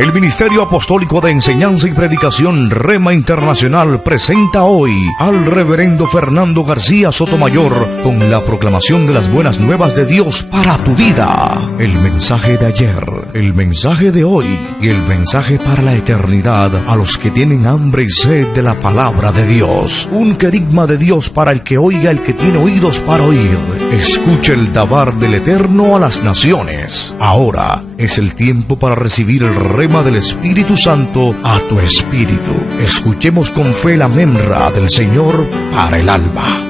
El Ministerio Apostólico de Enseñanza y Predicación Rema Internacional presenta hoy al Reverendo Fernando García Sotomayor con la proclamación de las buenas nuevas de Dios para tu vida. El mensaje de ayer, el mensaje de hoy y el mensaje para la eternidad a los que tienen hambre y sed de la palabra de Dios. Un querigma de Dios para el que oiga, el que tiene oídos para oír. Escuche el dabar del Eterno a las naciones. Ahora es el tiempo para recibir el rema del Espíritu Santo a tu espíritu. Escuchemos con fe la memra del Señor para el alma.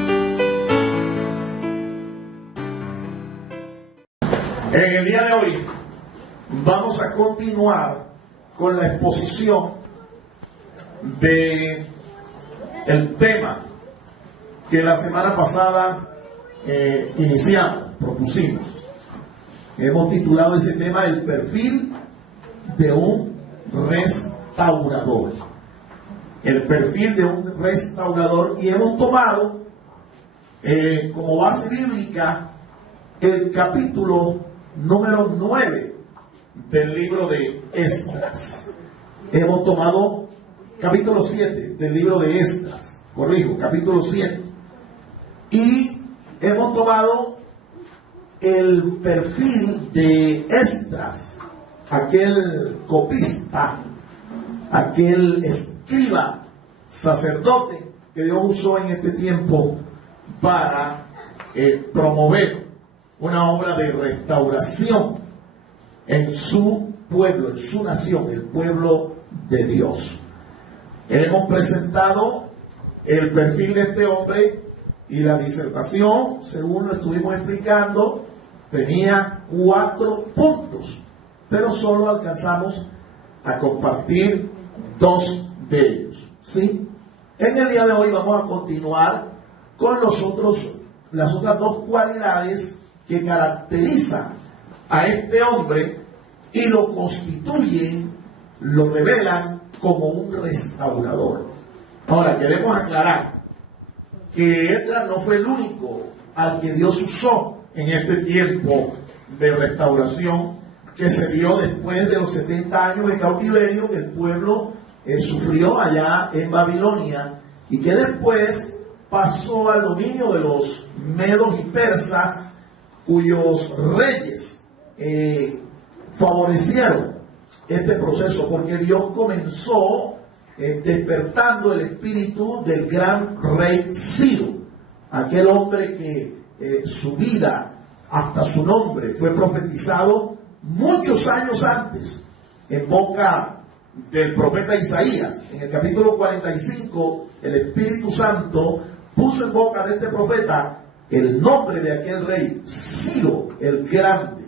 En el día de hoy vamos a continuar con la exposición de el tema que la semana pasada propusimos. Hemos titulado ese tema el perfil de un restaurador. El perfil de un restaurador, y hemos tomado como base bíblica el capítulo número 9 del libro de Esdras. Hemos tomado capítulo 7 del libro de Esdras, capítulo 7, y hemos tomado el perfil de Esdras, aquel copista, aquel escriba, sacerdote que Dios usó en este tiempo para promover una obra de restauración en su pueblo, en su nación, el pueblo de Dios. Hemos presentado el perfil de este hombre y la disertación, según lo estuvimos explicando, tenía 4 puntos, pero solo alcanzamos a compartir 2 de ellos, ¿sí? En el día de hoy vamos a continuar con las otras 2 cualidades que caracterizan a este hombre y lo constituyen, lo revelan como un restaurador. Ahora, queremos aclarar que Esdras no fue el único al que Dios usó en este tiempo de restauración que se dio después de los 70 años de cautiverio que el pueblo sufrió allá en Babilonia, y que después pasó al dominio de los medos y persas, cuyos reyes favorecieron este proceso, porque Dios comenzó despertando el espíritu del gran rey Ciro, aquel hombre que su vida, hasta su nombre, fue profetizado muchos años antes en boca del profeta Isaías. En el capítulo 45, el Espíritu Santo puso en boca de este profeta el nombre de aquel rey, Ciro el Grande,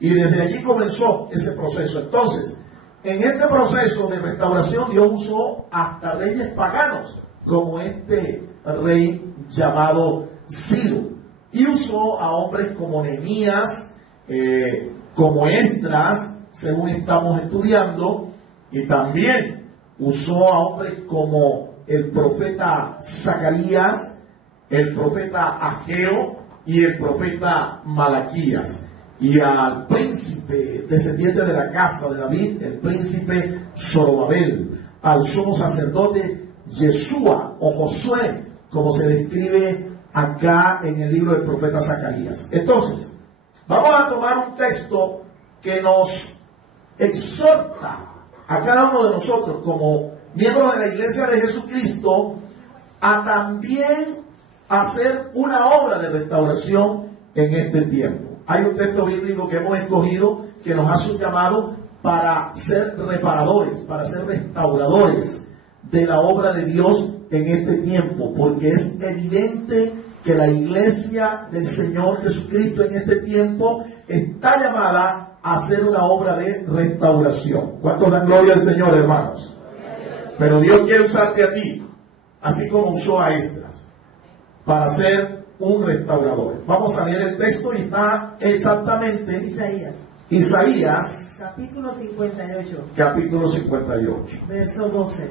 y desde allí comenzó ese proceso. Entonces, en este proceso de restauración, Dios usó hasta reyes paganos, como este rey llamado Ciro, y usó a hombres como Nehemías, como Esdras, según estamos estudiando, y también usó a hombres como el profeta Zacarías, el profeta Ageo y el profeta Malaquías, y al príncipe descendiente de la casa de David, el príncipe Zorobabel, al sumo sacerdote Yeshua o Josué, como se describe acá en el libro del profeta Zacarías. Entonces, vamos a tomar un texto que nos exhorta a cada uno de nosotros como miembros de la Iglesia de Jesucristo a también hacer una obra de restauración en este tiempo. Hay un texto bíblico que hemos escogido que nos hace un llamado para ser reparadores, para ser restauradores de la obra de Dios en este tiempo, porque es evidente que la Iglesia del Señor Jesucristo en este tiempo está llamada a hacer una obra de restauración. ¿Cuántos dan gloria al Señor, hermanos? Pero Dios quiere usarte a ti, así como usó a Esdras, para ser un restaurador. Vamos a leer el texto, y está exactamente Isaías capítulo 58, capítulo 58, verso 12.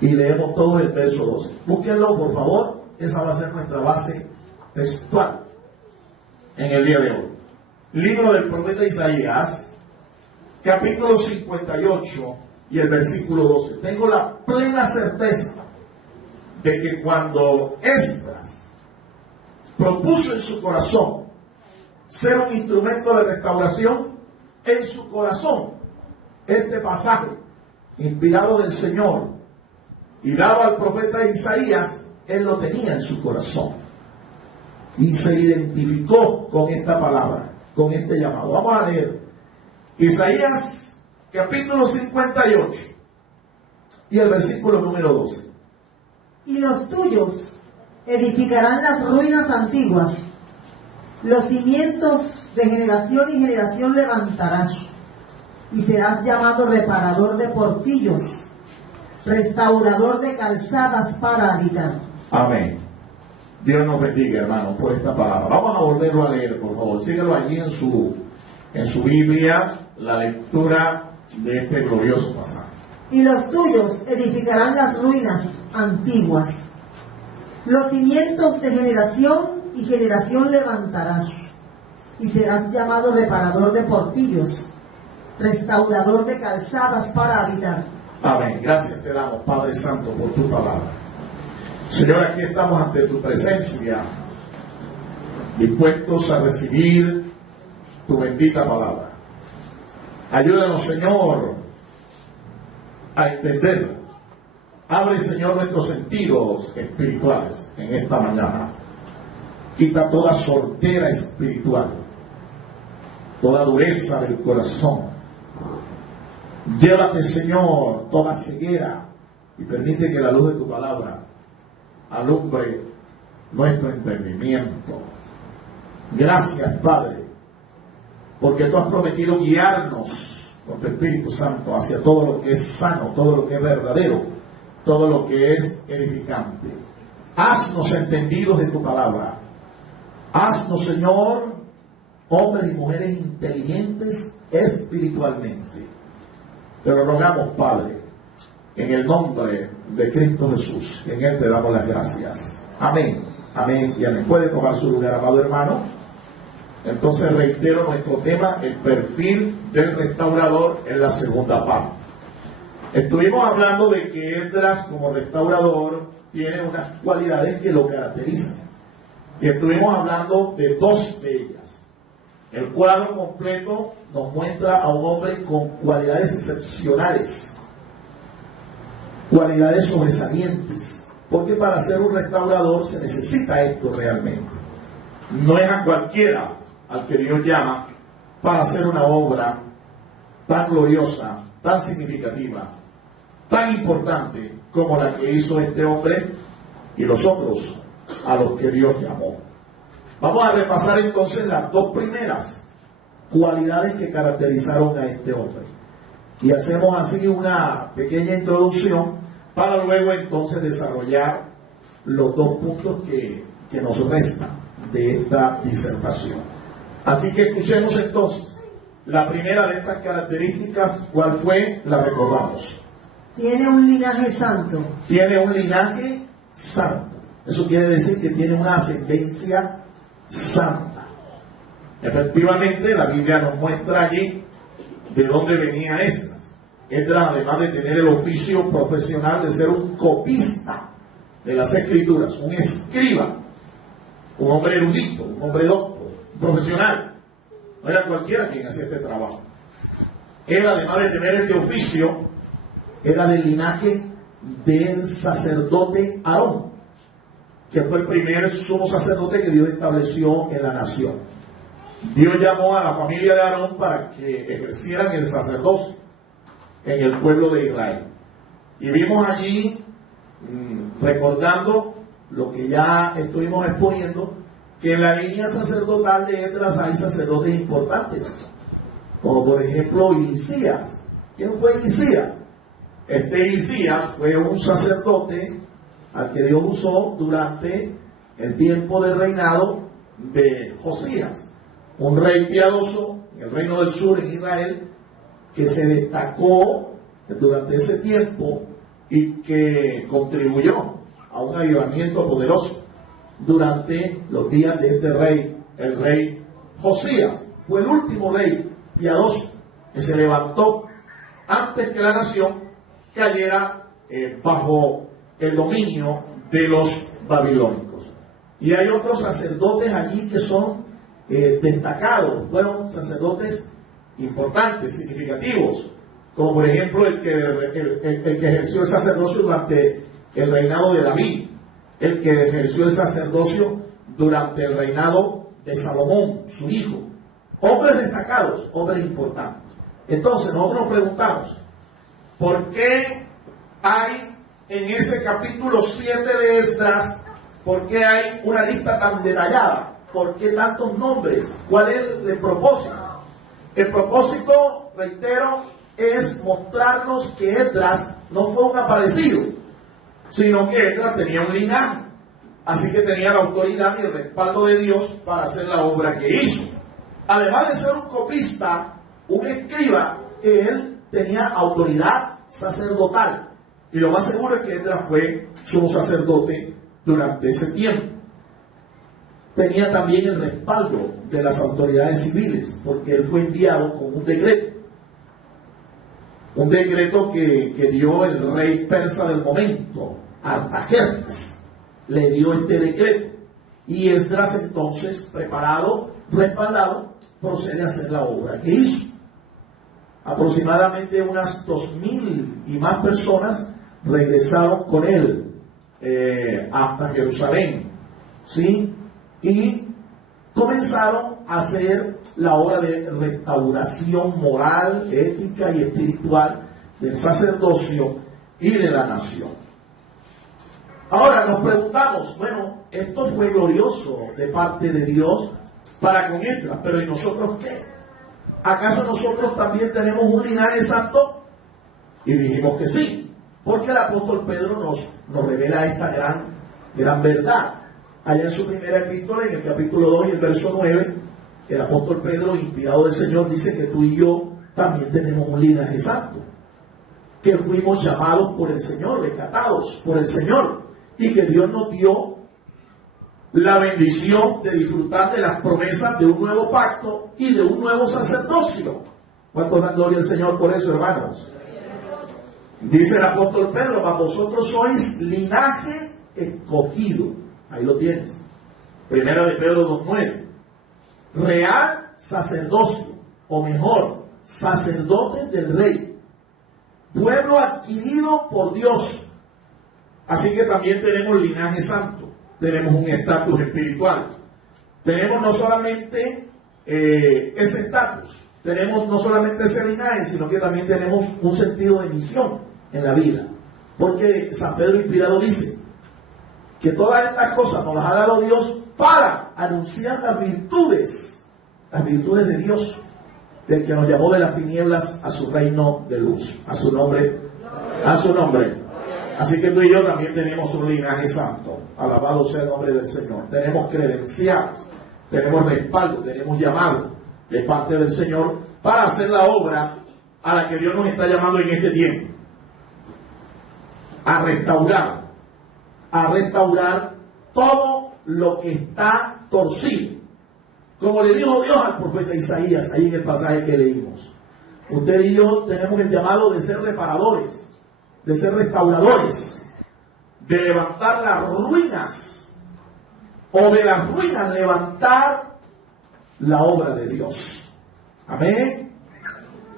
y leemos todo el verso 12. Búsquenlo, por favor. Esa va a ser nuestra base textual en el día de hoy. Libro del profeta Isaías, capítulo 58 y el versículo 12. Tengo la plena certeza de que cuando Esdras propuso en su corazón ser un instrumento de restauración, en su corazón este pasaje inspirado del Señor y dado al profeta Isaías, él lo tenía en su corazón y se identificó con esta palabra, con este llamado. Vamos a leer Isaías capítulo 58 y el versículo número 12. Y los tuyos edificarán las ruinas antiguas, los cimientos de generación y generación levantarás, y serás llamado reparador de portillos, restaurador de calzadas para habitar. Amén. Dios nos bendiga, hermanos, por esta palabra. Vamos a volverlo a leer, por favor. Síguelo allí en su Biblia, la lectura de este glorioso pasaje. Y los tuyos edificarán las ruinas antiguas, los cimientos de generación y generación levantarás, y serás llamado reparador de portillos, restaurador de calzadas para habitar. Amén. Gracias te damos, Padre Santo, por tu palabra. Señor, aquí estamos ante tu presencia, dispuestos a recibir tu bendita palabra. Ayúdanos, Señor, a entenderla. Abre, Señor, nuestros sentidos espirituales en esta mañana. Quita toda sordera espiritual, toda dureza del corazón. Llévate, Señor, toda ceguera y permite que la luz de tu palabra alumbre nuestro entendimiento. Gracias, Padre, porque tú has prometido guiarnos con tu Espíritu Santo hacia todo lo que es sano, todo lo que es verdadero, todo lo que es edificante. Haznos entendidos de tu palabra. Haznos, Señor, hombres y mujeres inteligentes espiritualmente. Te lo rogamos, Padre, en el nombre de Cristo Jesús. En Él te damos las gracias. Amén, amén y amén. Puede tomar su lugar, amado hermano. Entonces reitero nuestro tema, el perfil del restaurador, en la segunda parte. Estuvimos hablando de que Esdras como restaurador tiene unas cualidades que lo caracterizan. Y estuvimos hablando de dos de ellas. El cuadro completo nos muestra a un hombre con cualidades excepcionales, cualidades sobresalientes, porque para ser un restaurador se necesita esto realmente. No es a cualquiera al que Dios llama para hacer una obra tan gloriosa, tan significativa, tan importante como la que hizo este hombre y los otros a los que Dios llamó. Vamos a repasar entonces las dos primeras cualidades que caracterizaron a este hombre. Y hacemos así una pequeña introducción para luego entonces desarrollar los dos puntos que nos restan de esta disertación. Así que escuchemos entonces la primera de estas características. ¿Cuál fue? La recordamos. Tiene un linaje santo. Tiene un linaje santo. Eso quiere decir que tiene una ascendencia santa. Efectivamente, la Biblia nos muestra allí de dónde venía Esdras. Esdras, además de tener el oficio profesional de ser un copista de las Escrituras, un escriba, un hombre erudito, un hombre docto, un profesional. No era cualquiera quien hacía este trabajo. Él, además de tener este oficio, era del linaje del sacerdote Aarón, que fue el primer sumo sacerdote que Dios estableció en la nación. Dios llamó a la familia de Aarón para que ejercieran el sacerdocio en el pueblo de Israel. Y vimos allí, recordando lo que ya estuvimos exponiendo, que en la línea sacerdotal de Esdras hay sacerdotes importantes, como por ejemplo Hilcías. ¿Quién fue Hilcías? Este Hilcías fue un sacerdote al que Dios usó durante el tiempo del reinado de Josías, un rey piadoso en el reino del sur en Israel, que se destacó durante ese tiempo y que contribuyó a un avivamiento poderoso durante los días de este rey, el rey Josías. Fue el último rey piadoso que se levantó antes que la nación cayera bajo el dominio de los babilónicos. Y hay otros sacerdotes allí que son destacados, fueron sacerdotes importantes, significativos, como por ejemplo el que ejerció el sacerdocio durante el reinado de David, el que ejerció el sacerdocio durante el reinado de Salomón, su hijo. Hombres destacados, hombres importantes. Entonces nosotros nos preguntamos, ¿por qué hay en ese capítulo 7 de Esdras, por qué hay una lista tan detallada? ¿Por qué tantos nombres? ¿Cuál es el propósito? El propósito, reitero, es mostrarnos que Esdras no fue un aparecido, sino que Esdras tenía un linaje. Así que tenía la autoridad y el respaldo de Dios para hacer la obra que hizo. Además de ser un copista, un escriba, él tenía autoridad sacerdotal. Y lo más seguro es que Esdras fue sumo sacerdote durante ese tiempo. Tenía también el respaldo de las autoridades civiles, porque él fue enviado con un decreto. Un decreto que dio el rey persa del momento, Artajerjes. Le dio este decreto. Y Esdras entonces, preparado, respaldado, procede a hacer la obra que hizo. Aproximadamente unas 2.000 y más personas regresaron con él hasta Jerusalén, ¿sí? Y comenzaron a hacer la obra de restauración moral, ética y espiritual del sacerdocio y de la nación. Ahora nos preguntamos, bueno, esto fue glorioso de parte de Dios para con Esdras, pero ¿y nosotros qué? ¿Acaso nosotros también tenemos un linaje santo? Y dijimos que sí, porque el apóstol Pedro nos revela esta gran verdad. Allá en su primera epístola, en el capítulo 2 y el verso 9, el apóstol Pedro, inspirado del Señor, dice que tú y yo también tenemos un linaje santo, que fuimos llamados por el Señor, rescatados por el Señor, y que Dios nos dio la bendición de disfrutar de las promesas de un nuevo pacto y de un nuevo sacerdocio. ¿Cuántos dan gloria al Señor por eso, hermanos? Dice el apóstol Pedro, mas vosotros sois linaje escogido. Ahí lo tienes. Primera de Pedro 2:9. Real sacerdocio, o mejor, sacerdote del rey. Pueblo adquirido por Dios. Así que también tenemos linaje santo. Tenemos un estatus espiritual. Tenemos no solamente ese estatus, tenemos no solamente ese linaje, sino que también tenemos un sentido de misión en la vida. Porque San Pedro inspirado dice que todas estas cosas nos las ha dado Dios para anunciar las virtudes de Dios, del que nos llamó de las tinieblas a su reino de luz. A su nombre, a su nombre. Así que tú y yo también tenemos un linaje santo. Alabado sea el nombre del Señor. Tenemos credenciales, tenemos respaldo, tenemos llamado de parte del Señor para hacer la obra a la que Dios nos está llamando en este tiempo. A restaurar todo lo que está torcido. Como le dijo Dios al profeta Isaías, ahí en el pasaje que leímos. Usted y yo tenemos el llamado de ser reparadores, de ser restauradores, de levantar las ruinas, o de las ruinas levantar la obra de Dios. Amén.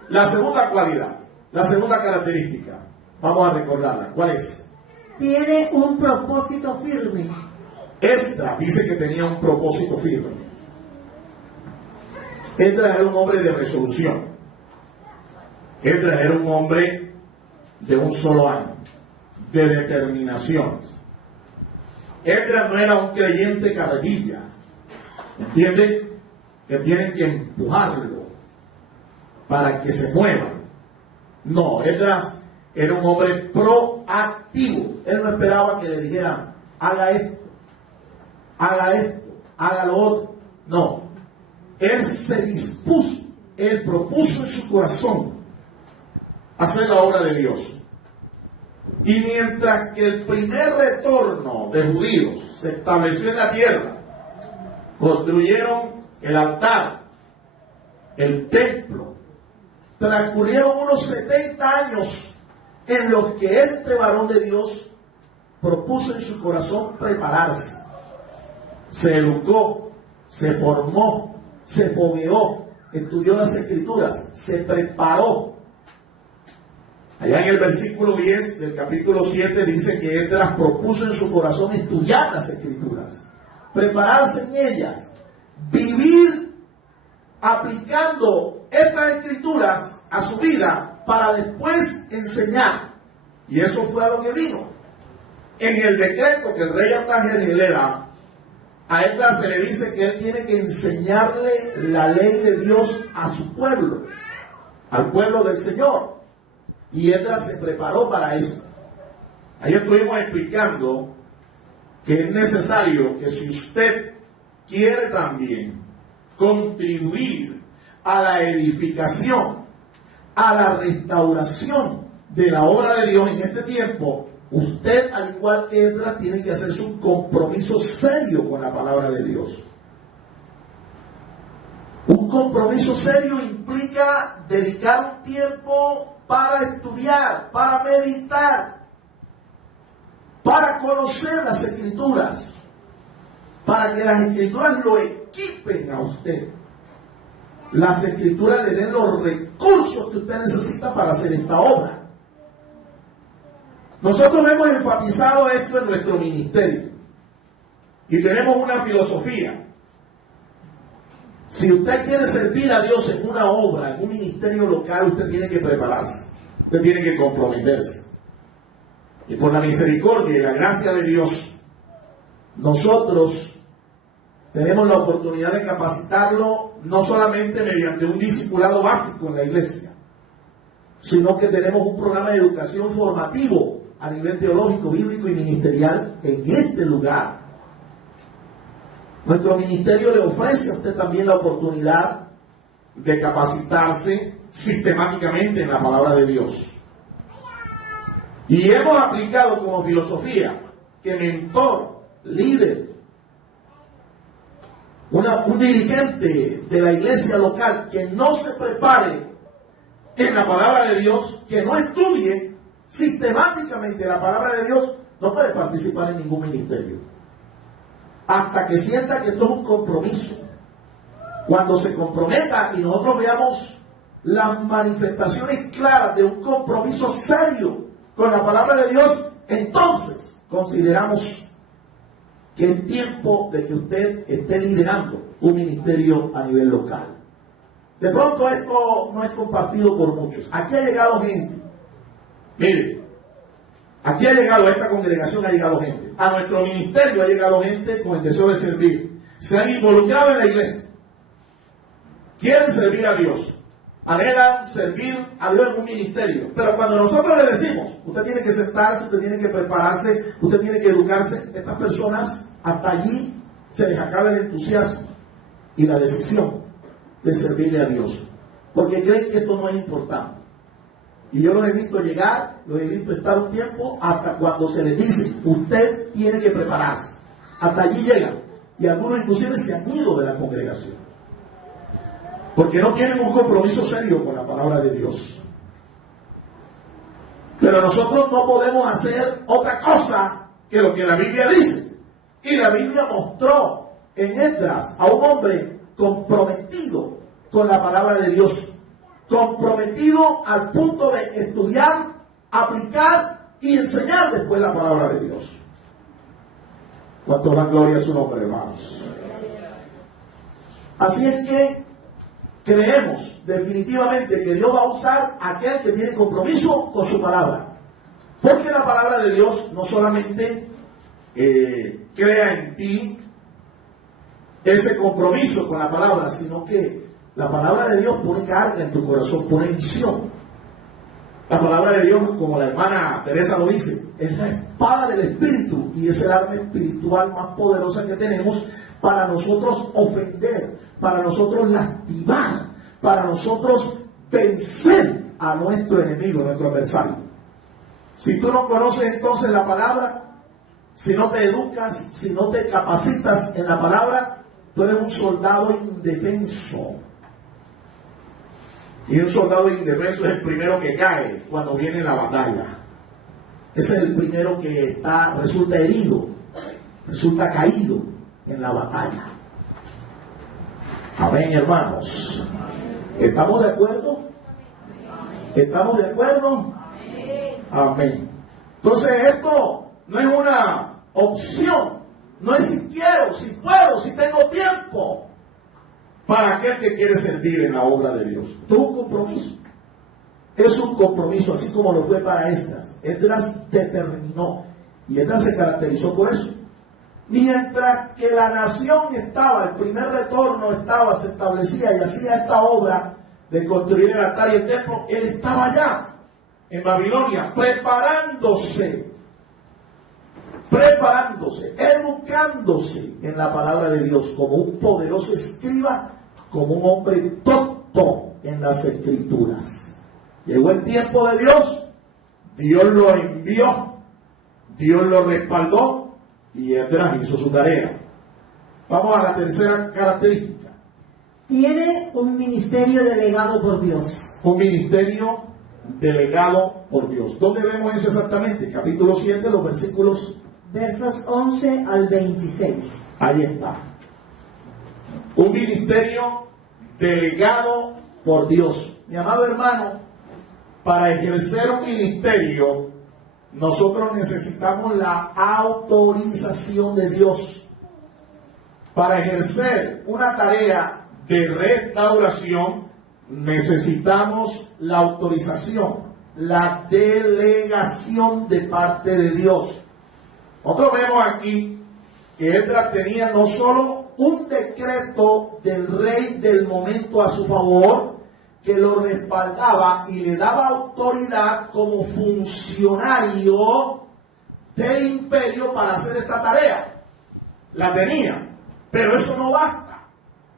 La segunda cualidad, la segunda característica, vamos a recordarla. ¿Cuál es? Tiene un propósito firme. Esdras dice que tenía un propósito firme. Esdras era un hombre de resolución. Esdras era un hombre de un solo año, de determinaciones. Esdras no era un creyente carrerilla, ¿entiendes? Que tienen que empujarlo para que se mueva. No, Esdras era un hombre proactivo. Él no esperaba que le dijeran, haga esto, haga lo otro. No, él se dispuso, él propuso en su corazón hacer la obra de Dios. Y mientras que el primer retorno de judíos se estableció en la tierra, construyeron el altar, el templo, transcurrieron unos 70 años en los que este varón de Dios propuso en su corazón prepararse. Se educó, se formó, se fogueó, estudió las Escrituras, se preparó. Allá en el versículo 10 del capítulo 7 dice que él las propuso en su corazón estudiar las Escrituras, prepararse en ellas, vivir aplicando estas Escrituras a su vida para después enseñar. Y eso fue a lo que vino. En el decreto que el rey Artajerjes le da, a Esdras se le dice que él tiene que enseñarle la ley de Dios a su pueblo, al pueblo del Señor. Y Esdras se preparó para eso. Ahí estuvimos explicando que es necesario que si usted quiere también contribuir a la edificación, a la restauración de la obra de Dios en este tiempo, usted, al igual que Esdras, tiene que hacerse un compromiso serio con la palabra de Dios. Un compromiso serio implica dedicar un tiempo para estudiar, para meditar, para conocer las Escrituras, para que las Escrituras lo equipen a usted. Las Escrituras le den los recursos que usted necesita para hacer esta obra. Nosotros hemos enfatizado esto en nuestro ministerio y tenemos una filosofía. Si usted quiere servir a Dios en una obra, en un ministerio local, usted tiene que prepararse, usted tiene que comprometerse. Y por la misericordia y la gracia de Dios, nosotros tenemos la oportunidad de capacitarlo no solamente mediante un discipulado básico en la iglesia, sino que tenemos un programa de educación formativo a nivel teológico, bíblico y ministerial en este lugar. Nuestro ministerio le ofrece a usted también la oportunidad de capacitarse sistemáticamente en la palabra de Dios. Y hemos aplicado como filosofía que mentor, líder, un dirigente de la iglesia local que no se prepare en la palabra de Dios, que no estudie sistemáticamente la palabra de Dios, no puede participar en ningún ministerio. Hasta que sienta que esto es un compromiso. Cuando se comprometa y nosotros veamos las manifestaciones claras de un compromiso serio con la palabra de Dios, entonces consideramos que es tiempo de que usted esté liderando un ministerio a nivel local. De pronto esto no es compartido por muchos. Aquí ha llegado gente. Mire, aquí ha llegado, a esta congregación ha llegado gente. A nuestro ministerio ha llegado gente con el deseo de servir. Se han involucrado en la iglesia. Quieren servir a Dios. Anhelan servir a Dios en un ministerio. Pero cuando nosotros le decimos, usted tiene que sentarse, usted tiene que prepararse, usted tiene que educarse, estas personas hasta allí se les acaba el entusiasmo y la decisión de servirle a Dios. Porque creen que esto no es importante. Y yo los he visto llegar, los he visto estar un tiempo hasta cuando se les dice, usted tiene que prepararse. Hasta allí llegan. Y algunos inclusive se han ido de la congregación. Porque no tienen un compromiso serio con la palabra de Dios. Pero nosotros no podemos hacer otra cosa que lo que la Biblia dice. Y la Biblia mostró en Esdras a un hombre comprometido con la palabra de Dios. Comprometido al punto de estudiar, aplicar y enseñar después la palabra de Dios. ¿Cuánto dan gloria a su nombre, hermanos? Así es que creemos definitivamente que Dios va a usar a aquel que tiene compromiso con su palabra. Porque la palabra de Dios no solamente crea en ti ese compromiso con la palabra, sino que la palabra de Dios pone carga en tu corazón, pone visión. La palabra de Dios, como la hermana Teresa lo dice, es la espada del Espíritu y es el arma espiritual más poderosa que tenemos para nosotros ofender, para nosotros lastimar, para nosotros vencer a nuestro enemigo, nuestro adversario. Si tú no conoces entonces la palabra, si no te educas, si no te capacitas en la palabra, tú eres un soldado indefenso. Y un soldado indefenso es el primero que cae cuando viene la batalla. Ese es el primero que resulta herido, resulta caído en la batalla. Amén, hermanos. ¿Estamos de acuerdo? ¿Estamos de acuerdo? Amén. Entonces esto no es una opción, no es si quiero, si puedo, si tengo tiempo. Para aquel que quiere servir en la obra de Dios. Esto es un compromiso. Es un compromiso, así como lo fue para Esdras. Esdras determinó, y Esdras se caracterizó por eso. Mientras que la nación estaba, el primer retorno estaba, se establecía y hacía esta obra de construir el altar y el templo, él estaba allá, en Babilonia, preparándose, educándose en la palabra de Dios, como un poderoso escriba, como un hombre docto en las escrituras. Llegó el tiempo de Dios, Dios lo envió, Dios lo respaldó, y Esdras hizo su tarea. Vamos a la tercera característica. Tiene un ministerio delegado por Dios. Un ministerio delegado por Dios. ¿Dónde vemos eso exactamente? Capítulo 7, los versículos. Versos 11 al 26. Ahí está. Un ministerio delegado por Dios. Mi amado hermano, para ejercer un ministerio, nosotros necesitamos la autorización de Dios. Para ejercer una tarea de restauración, necesitamos la autorización, la delegación de parte de Dios. Nosotros vemos aquí que Esdras tenía no solo un decreto del rey del momento a su favor, que lo respaldaba y le daba autoridad como funcionario del imperio para hacer esta tarea. La tenía, pero eso no basta.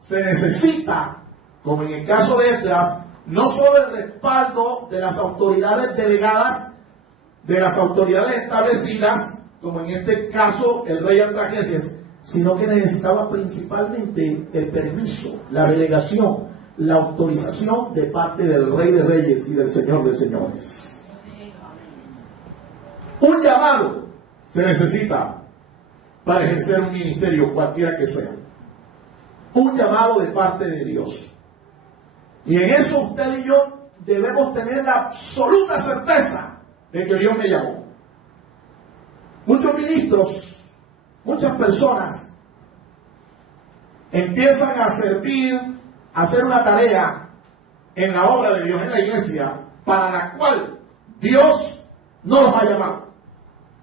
Se necesita, como en el caso de Esdras, no solo el respaldo de las autoridades delegadas, de las autoridades establecidas, como en este caso el rey Artajerjes, sino que necesitaba principalmente el permiso, la delegación, la autorización de parte del Rey de Reyes y del Señor de Señores. Un llamado se necesita para ejercer un ministerio, cualquiera que sea. Un llamado de parte de Dios. Y en eso usted y yo debemos tener la absoluta certeza de que Dios me llamó. Muchos ministros, muchas personas empiezan a servir, a hacer una tarea en la obra de Dios, en la iglesia, para la cual Dios no los ha llamado.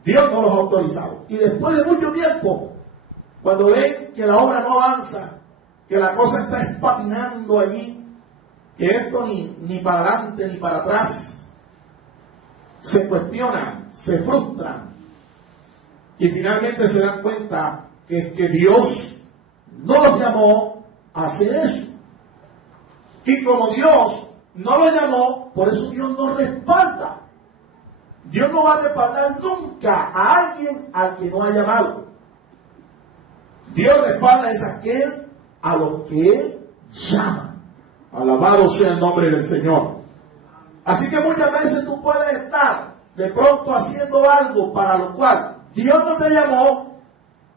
Dios no los ha autorizado. Y después de mucho tiempo, cuando ven que la obra no avanza, que la cosa está espatinando allí, que esto ni para adelante ni para atrás, se cuestionan, se frustran, y finalmente se dan cuenta que Dios no los llamó a hacer eso. Y como Dios no los llamó, por eso Dios no respalda. Dios no va a respaldar nunca a alguien al que no ha llamado. Dios respalda es aquel a los que Él llama. Alabado sea el nombre del Señor. Así que muchas veces tú puedes estar de pronto haciendo algo para lo cual Dios no te llamó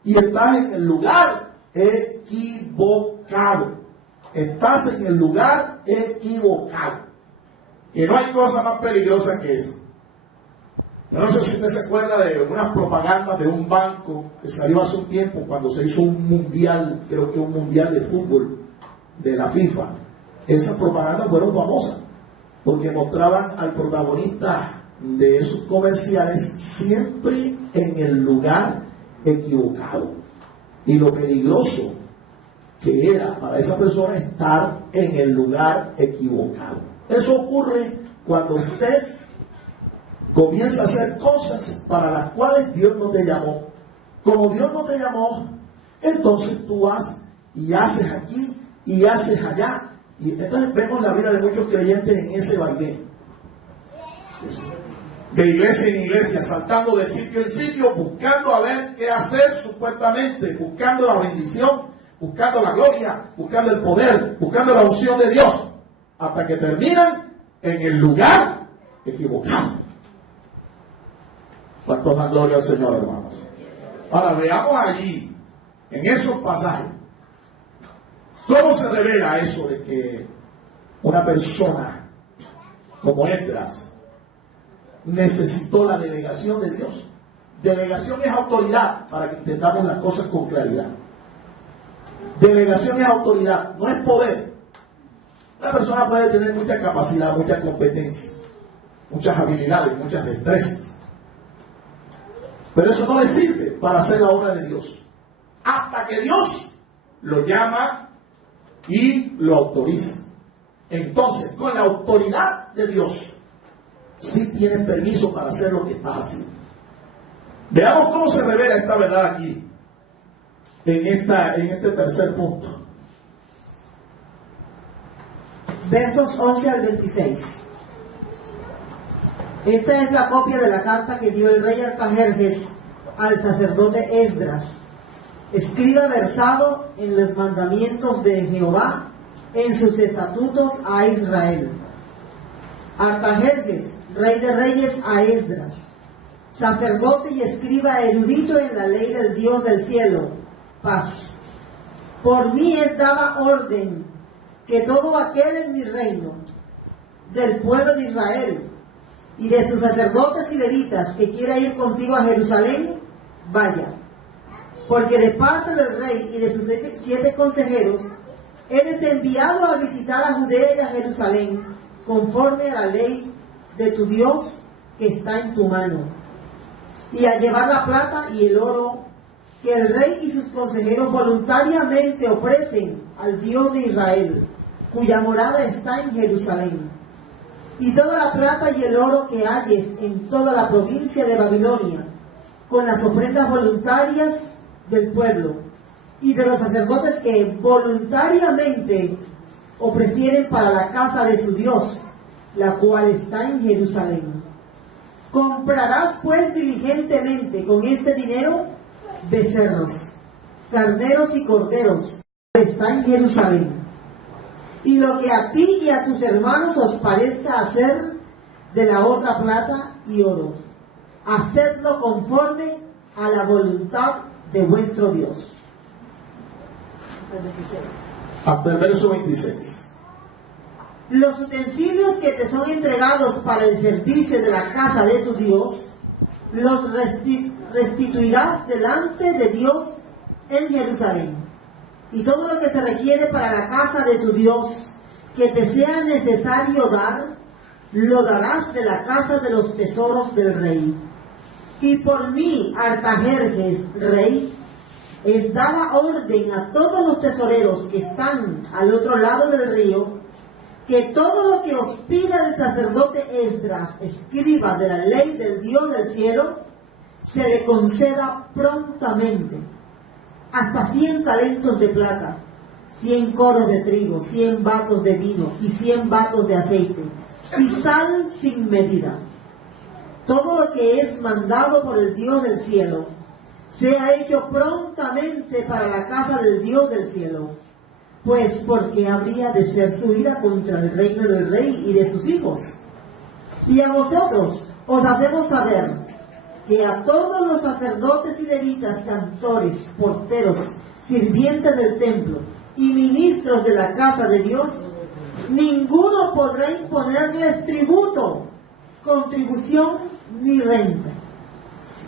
y estás en el lugar equivocado. Estás en el lugar equivocado. Y no hay cosa más peligrosa que eso. No sé si usted se acuerda de unas propagandas de un banco que salió hace un tiempo cuando se hizo un mundial, creo que un mundial de fútbol de la FIFA. Esas propagandas fueron famosas porque mostraban al protagonista de esos comerciales siempre en el lugar equivocado. Y lo peligroso que era para esa persona estar en el lugar equivocado. Eso ocurre cuando usted comienza a hacer cosas para las cuales Dios no te llamó. Como Dios no te llamó, entonces tú vas y haces aquí y haces allá. Y entonces vemos la vida de muchos creyentes en ese vaivén. De iglesia en iglesia, saltando de sitio en sitio, buscando a ver qué hacer supuestamente, buscando la bendición, buscando la gloria, buscando el poder, buscando la unción de Dios. hasta que terminan en el lugar equivocado. ¿Cuántos dan gloria al Señor, hermanos? Ahora veamos allí, en esos pasajes, cómo se revela eso de que una persona como Esdras necesitó la delegación de Dios. Delegación es autoridad, para que entendamos las cosas con claridad. Delegación es autoridad, no es poder. La persona puede tener mucha capacidad, mucha competencia, muchas habilidades, muchas destrezas, pero eso no le sirve para hacer la obra de Dios, hasta que Dios lo llama y lo autoriza. Entonces, con la autoridad de Dios, sí tienes permiso para hacer lo que estás haciendo. Veamos cómo se revela esta verdad aquí, en este tercer punto. Versos 11 al 26. Esta es la copia de la carta que dio el rey Artajerjes al sacerdote Esdras, escriba versado en los mandamientos de Jehová, en sus estatutos a Israel. Artajerjes, rey de reyes, a Esdras, sacerdote y escriba erudito en la ley del Dios del cielo, paz. Por mí es dada orden que todo aquel en mi reino, del pueblo de Israel y de sus sacerdotes y levitas que quiera ir contigo a Jerusalén, vaya. Porque de parte del rey y de sus 7 consejeros, eres enviado a visitar a Judea y a Jerusalén, conforme a la ley de tu Dios que está en tu mano, y a llevar la plata y el oro que el rey y sus consejeros voluntariamente ofrecen al Dios de Israel, cuya morada está en Jerusalén. Y toda la plata y el oro que halles en toda la provincia de Babilonia, con las ofrendas voluntarias del pueblo y de los sacerdotes que voluntariamente ofrecieren para la casa de su Dios, la cual está en Jerusalén. Comprarás pues diligentemente con este dinero becerros, carneros y corderos, que está en Jerusalén. Y lo que a ti y a tus hermanos os parezca hacer de la otra plata y oro, hacedlo conforme a la voluntad de vuestro Dios. Hasta el verso 26. Los utensilios que te son entregados para el servicio de la casa de tu Dios, los restituirás delante de Dios en Jerusalén. Y todo lo que se requiere para la casa de tu Dios, que te sea necesario dar, lo darás de la casa de los tesoros del rey. Y por mí, Artajerjes, rey, es dada orden a todos los tesoreros que están al otro lado del río, que todo lo que os pida el sacerdote Esdras, escriba de la ley del Dios del cielo, se le conceda prontamente, hasta 100 talentos de plata, 100 coros de trigo, 100 batos de vino y 100 batos de aceite, y sal sin medida. Todo lo que es mandado por el Dios del cielo, sea hecho prontamente para la casa del Dios del cielo, pues porque habría de ser su ira contra el reino del rey y de sus hijos. Y a vosotros os hacemos saber que a todos los sacerdotes y levitas, cantores, porteros, sirvientes del templo y ministros de la casa de Dios, ninguno podrá imponerles tributo, contribución ni renta.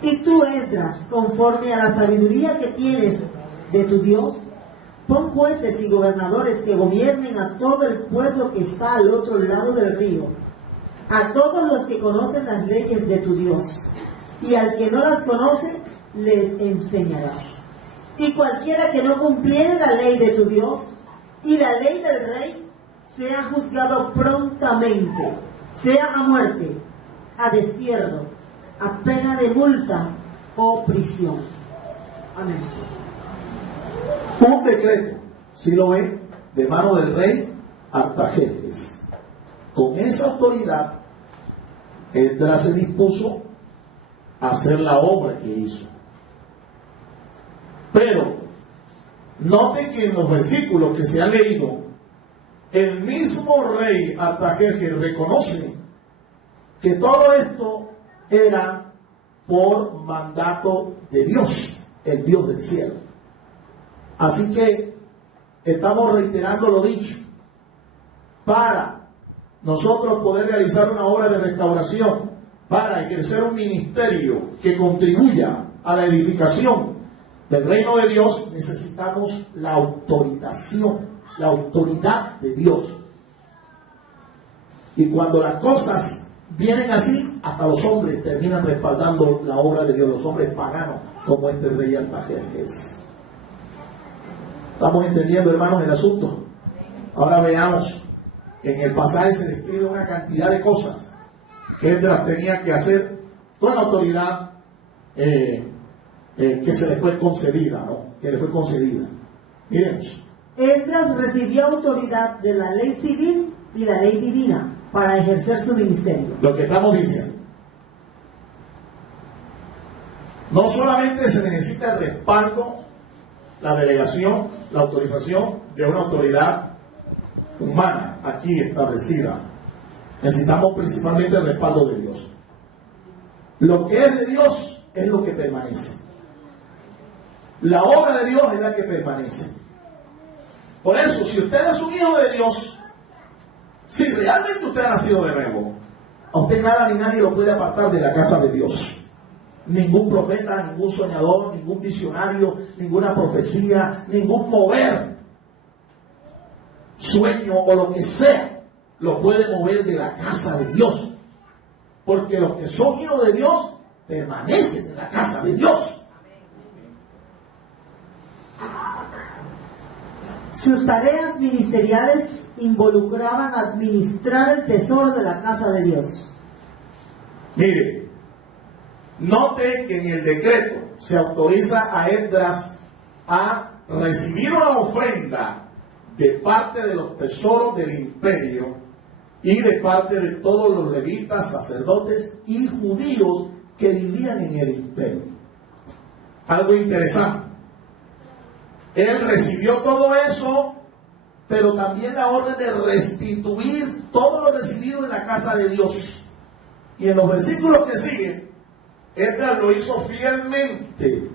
Y tú, Esdras, conforme a la sabiduría que tienes de tu Dios, pon jueces y gobernadores que gobiernen a todo el pueblo que está al otro lado del río, a todos los que conocen las leyes de tu Dios, y al que no las conoce, les enseñarás. Y cualquiera que no cumpliere la ley de tu Dios y la ley del rey, sea juzgado prontamente, sea a muerte, a destierro, a pena de multa o prisión. Amén. Un decreto, si lo ve, de mano del rey Artajerjes. Con esa autoridad, Esdras se dispuso a hacer la obra que hizo. Pero, note que en los versículos que se han leído, el mismo rey Artajerjes reconoce que todo esto era por mandato de Dios, el Dios del cielo. Así que estamos reiterando lo dicho. Para nosotros poder realizar una obra de restauración, para ejercer un ministerio que contribuya a la edificación del reino de Dios, necesitamos la autorización, la autoridad de Dios. Y cuando las cosas vienen así, hasta los hombres terminan respaldando la obra de Dios, los hombres paganos, como este rey Artajerjes. ¿Estamos entendiendo, hermanos, el asunto? Ahora veamos, en el pasaje se describe una cantidad de cosas que Esdras tenía que hacer con la autoridad que se le fue concedida, ¿no? Que le fue concedida. Miremos. Esdras recibió autoridad de la ley civil y la ley divina para ejercer su ministerio. Lo que estamos diciendo. No solamente se necesita el respaldo, la delegación, la autorización de una autoridad humana aquí establecida. Necesitamos principalmente el respaldo de Dios. Lo que es de Dios es lo que permanece. La obra de Dios es la que permanece. Por eso, si usted es un hijo de Dios, si realmente usted ha nacido de nuevo, a usted nada ni nadie lo puede apartar de la casa de Dios. Ningún profeta, ningún soñador, ningún visionario, ninguna profecía, ningún mover, sueño o lo que sea, lo puede mover de la casa de Dios. Porque los que son hijos de Dios permanecen en la casa de Dios. Sus tareas ministeriales involucraban administrar el tesoro de la casa de Dios. Mire, note que en el decreto se autoriza a Esdras a recibir una ofrenda de parte de los tesoros del imperio y de parte de todos los levitas, sacerdotes y judíos que vivían en el imperio. Algo interesante. Él recibió todo eso, pero también la orden de restituir todo lo recibido en la casa de Dios. Y en los versículos que siguen, Esdras lo hizo fielmente.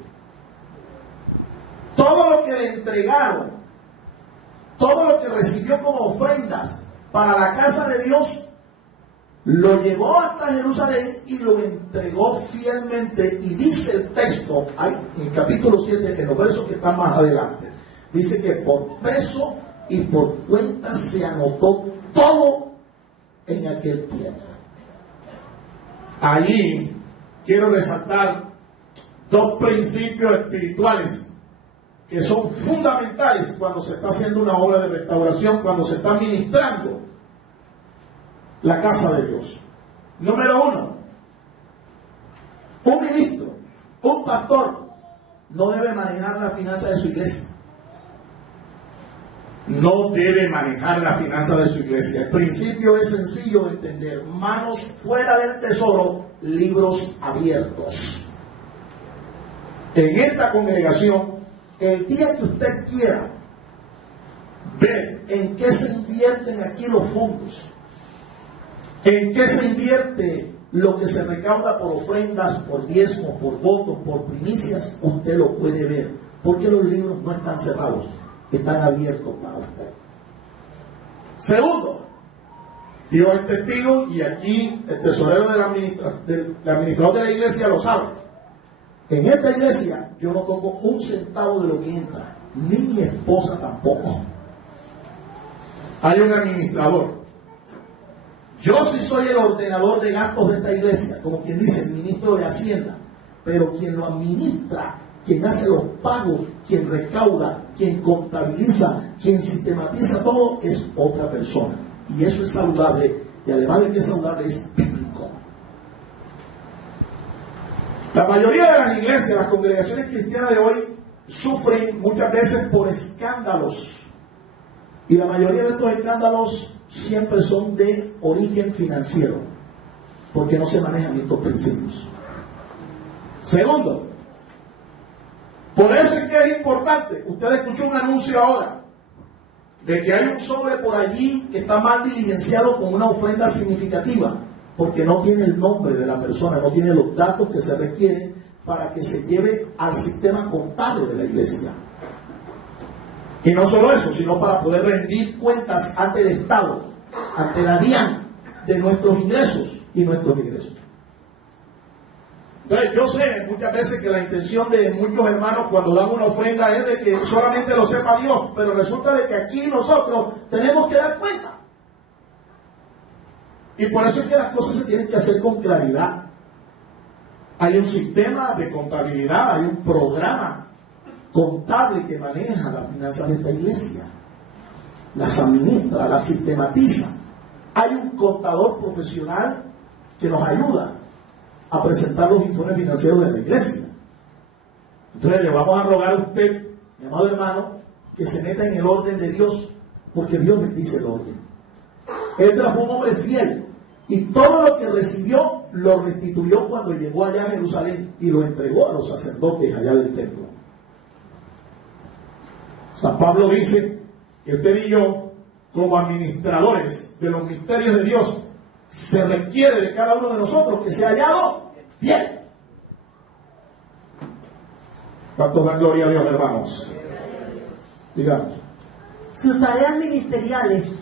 Todo lo que le entregaron, todo lo que recibió como ofrendas para la casa de Dios, lo llevó hasta Jerusalén y lo entregó fielmente. Y dice el texto, ahí, en el capítulo 7, en los versos que están más adelante, dice que por peso y por cuenta se anotó todo en aquel tiempo. Allí quiero resaltar dos principios espirituales que son fundamentales cuando se está haciendo una obra de restauración, cuando se está ministrando la casa de Dios. Número uno, un ministro, un pastor, no debe manejar la finanza de su iglesia. No debe manejar la finanza de su iglesia. El principio es sencillo de entender. Manos fuera del tesoro, libros abiertos. En esta congregación, el día que usted quiera ver en qué se invierten aquí los fondos, en qué se invierte lo que se recauda por ofrendas, por diezmos, por votos, por primicias, usted lo puede ver, porque los libros no están cerrados, están abiertos para usted. Segundo, Dios es testigo, y aquí el tesorero del administrador de la iglesia lo sabe. En esta iglesia yo no toco un centavo de lo que entra, ni mi esposa tampoco. Hay un administrador. Yo sí soy el ordenador de gastos de esta iglesia, como quien dice, el ministro de Hacienda, pero quien lo administra, quien hace los pagos, quien recauda, quien contabiliza, quien sistematiza todo, es otra persona. Y eso es saludable, y además de que es saludable, es bíblico. La mayoría de las iglesias, las congregaciones cristianas de hoy, sufren muchas veces por escándalos. Y la mayoría de estos escándalos siempre son de origen financiero, porque no se manejan estos principios. Segundo, por eso es que es importante. Usted escuchó un anuncio ahora. de que hay un sobre por allí que está mal diligenciado con una ofrenda significativa, porque no tiene el nombre de la persona, no tiene los datos que se requieren para que se lleve al sistema contable de la iglesia. Y no solo eso, sino para poder rendir cuentas ante el Estado, ante la DIAN, de nuestros ingresos y nuestros ingresos. Entonces, yo sé muchas veces que la intención de muchos hermanos cuando dan una ofrenda es de que solamente lo sepa Dios, pero resulta de que aquí nosotros tenemos que dar cuenta. Y por eso es que las cosas se tienen que hacer con claridad. Hay un sistema de contabilidad, hay un programa contable que maneja las finanzas de esta iglesia, las administra, las sistematiza. Hay un contador profesional que nos ayuda a presentar los informes financieros de la iglesia. Entonces le vamos a rogar a usted, mi amado hermano, que se meta en el orden de Dios, porque Dios bendice el orden. Esdras fue un hombre fiel y todo lo que recibió lo restituyó cuando llegó allá a Jerusalén y lo entregó a los sacerdotes allá del templo. San Pablo dice que usted y yo, como administradores de los misterios de Dios, se requiere de cada uno de nosotros que sea hallado fiel. ¿Cuántos dan gloria a Dios, hermanos? Digamos. Sus tareas ministeriales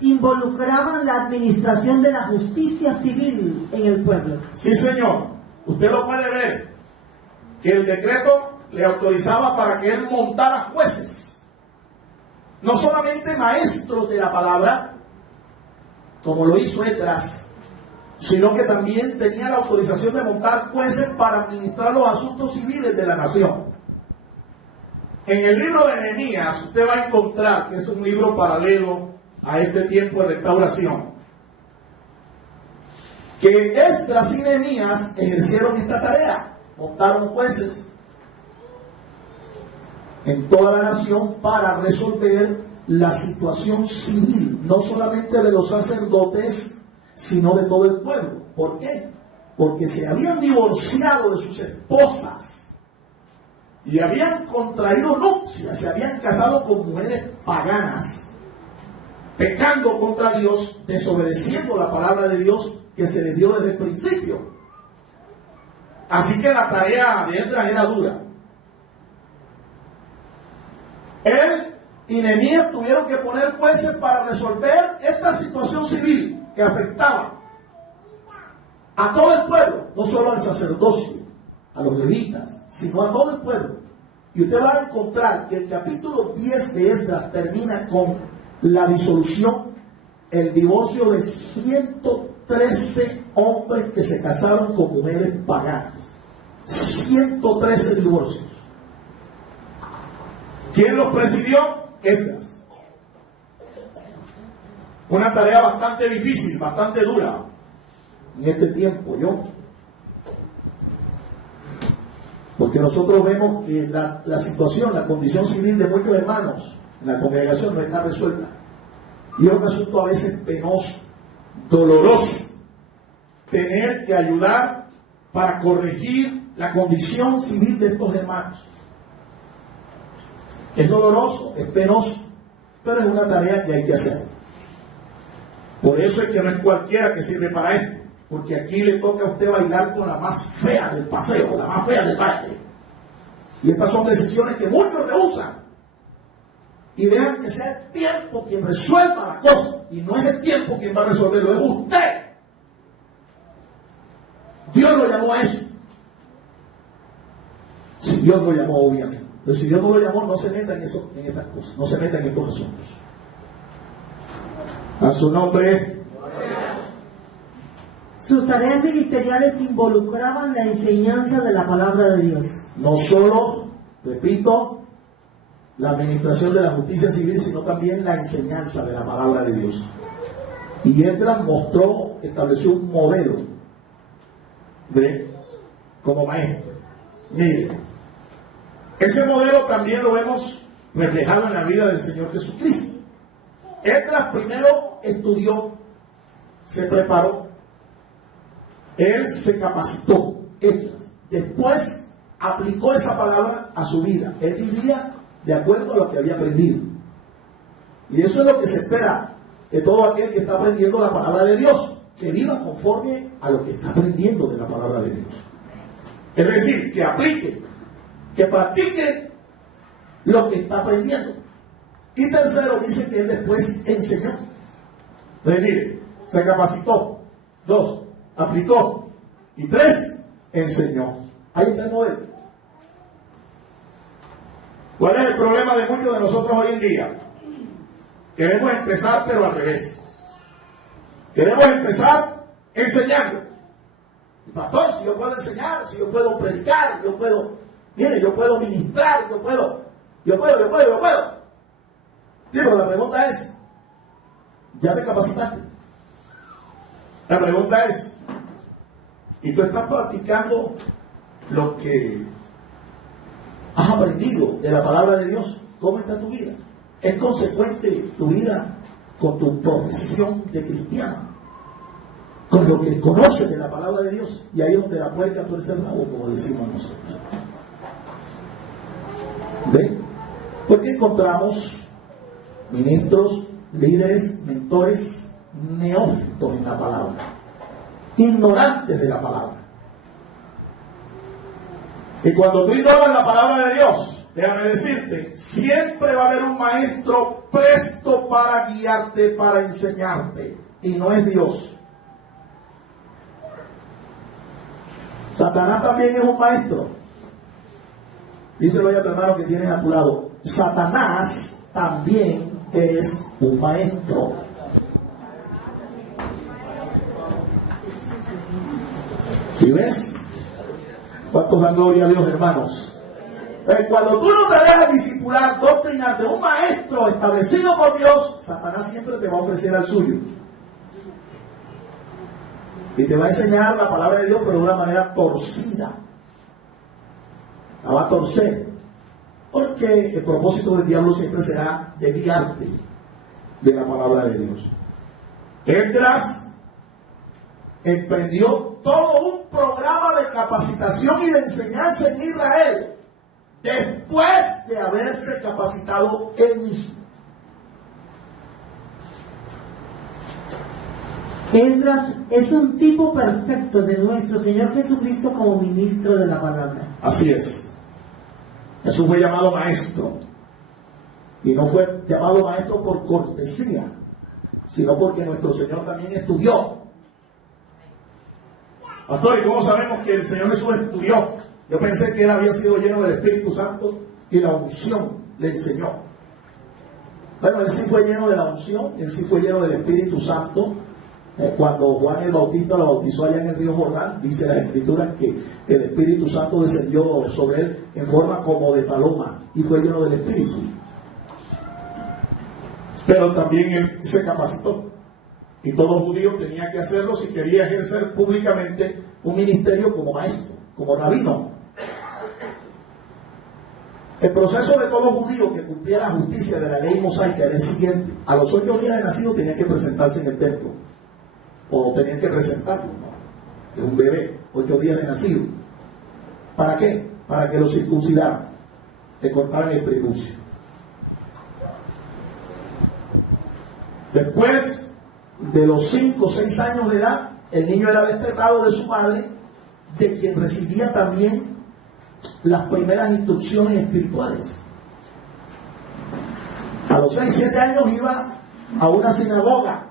involucraban la administración de la justicia civil en el pueblo. Sí, señor. Usted lo puede ver, que el decreto le autorizaba para que él montara jueces. No solamente maestros de la palabra, como lo hizo Esdras, sino que también tenía la autorización de montar jueces para administrar los asuntos civiles de la nación. En el libro de Nehemías usted va a encontrar que es un libro paralelo a este tiempo de restauración, que Esdras y Nehemías ejercieron esta tarea, montaron jueces en toda la nación para resolver la situación civil, no solamente de los sacerdotes, sino de todo el pueblo. ¿Por qué? Porque se habían divorciado de sus esposas y habían contraído nupcias, se habían casado con mujeres paganas, pecando contra Dios, desobedeciendo la palabra de Dios que se les dio desde el principio. Así que la tarea de Esdras era dura. Él y Nehemías tuvieron que poner jueces para resolver esta situación civil que afectaba a todo el pueblo, no solo al sacerdocio, a los levitas, sino a todo el pueblo. Y usted va a encontrar que el capítulo 10 de Esdras termina con la disolución, el divorcio de 113 hombres que se casaron con mujeres paganas. 113 divorcios. ¿Quién los presidió? Esdras. Una tarea bastante difícil, bastante dura en este tiempo, porque nosotros vemos que la situación, la condición civil de muchos hermanos en la congregación no está resuelta, y es un asunto a veces penoso, doloroso, tener que ayudar para corregir la condición civil de estos hermanos. Es doloroso, es penoso, pero es una tarea que hay que hacer. Por eso es que no es cualquiera que sirve para esto, porque aquí le toca a usted bailar con la más fea del paseo, la más fea del baile. Y estas son decisiones que muchos rehusan. Y vean que sea el tiempo quien resuelva la cosa, y no es el tiempo quien va a resolverlo, es usted. Dios lo llamó a eso. Si Dios lo llamó, obviamente. Pero si Dios no lo llamó, no se meta en estas cosas, no se meta en estos asuntos. A su nombre. Sus tareas ministeriales involucraban la enseñanza de la palabra de Dios. No solo, repito, la administración de la justicia civil, sino también la enseñanza de la palabra de Dios. Y Esdras estableció un modelo como maestro. Mire, ese modelo también lo vemos reflejado en la vida del Señor Jesucristo. Esdras primero estudió, se preparó, él se capacitó, Esdras. Después aplicó esa palabra a su vida. Él vivía de acuerdo a lo que había aprendido. Y eso es lo que se espera de todo aquel que está aprendiendo la palabra de Dios, que viva conforme a lo que está aprendiendo de la palabra de Dios. Es decir, que aplique, que practique lo que está aprendiendo. Y tercero, dice que él después enseñó. Entonces, mire, se capacitó. 2, aplicó. Y 3, enseñó. Ahí está el modelo. ¿Cuál es el problema de muchos de nosotros hoy en día? Queremos empezar, pero al revés. Queremos empezar enseñando. Pastor, si yo puedo enseñar, si yo puedo predicar, yo puedo ministrar, yo puedo. Sí, pero la pregunta es, ¿ya te capacitaste? La pregunta es, ¿y tú estás practicando lo que has aprendido de la palabra de Dios? ¿Cómo está tu vida? ¿Es consecuente tu vida con tu profesión de cristiano? Con lo que conoces de la palabra de Dios. Y ahí es donde la puerca tuerce el rabo, como decimos nosotros. ¿Ven? Porque encontramos ministros, líderes, mentores, neófitos en la palabra, ignorantes de la palabra. Y cuando tú ignoras la palabra de Dios, déjame decirte, siempre va a haber un maestro presto para guiarte, para enseñarte, y no es Dios. Satanás también es un maestro. Díselo ya a tu hermano que tienes a tu lado. Satanás también es un maestro. ¿Sí ves? ¿Cuántos dan gloria a Dios, hermanos? Cuando tú no te dejas discipular, doctrinar de un maestro establecido por Dios, Satanás siempre te va a ofrecer al suyo. Y te va a enseñar la palabra de Dios, pero de una manera torcida. La va a torcer. Porque el propósito del diablo siempre será desviarte de la palabra de Dios. Esdras emprendió todo un programa de capacitación y de enseñanza en Israel, después de haberse capacitado él mismo. Esdras es un tipo perfecto de nuestro Señor Jesucristo como ministro de la palabra. Así es. Jesús fue llamado maestro. Y no fue llamado maestro por cortesía, sino porque nuestro Señor también estudió. Pastor, ¿y cómo sabemos que el Señor Jesús estudió? Yo pensé que él había sido lleno del Espíritu Santo y la unción le enseñó. Bueno, él sí fue lleno de la unción, él sí fue lleno del Espíritu Santo. Cuando Juan el Bautista lo bautizó allá en el río Jordán, dice las Escrituras que el Espíritu Santo descendió sobre él en forma como de paloma y fue lleno del Espíritu. Pero también él se capacitó. Y todo judío tenía que hacerlo si quería ejercer públicamente un ministerio como maestro, como rabino. El proceso de todo judío que cumpliera la justicia de la ley mosaica era el siguiente: a los 8 días de nacido tenía que presentarse en el templo, o tenían que presentarlo, ¿no? Es un bebé, 8 días de nacido. ¿Para qué? Para que lo circuncidaran, le cortaran el prepucio. Después de los 5 o 6 años de edad, el niño era desterrado de su madre, de quien recibía también las primeras instrucciones espirituales. A los 6 o 7 años iba a una sinagoga,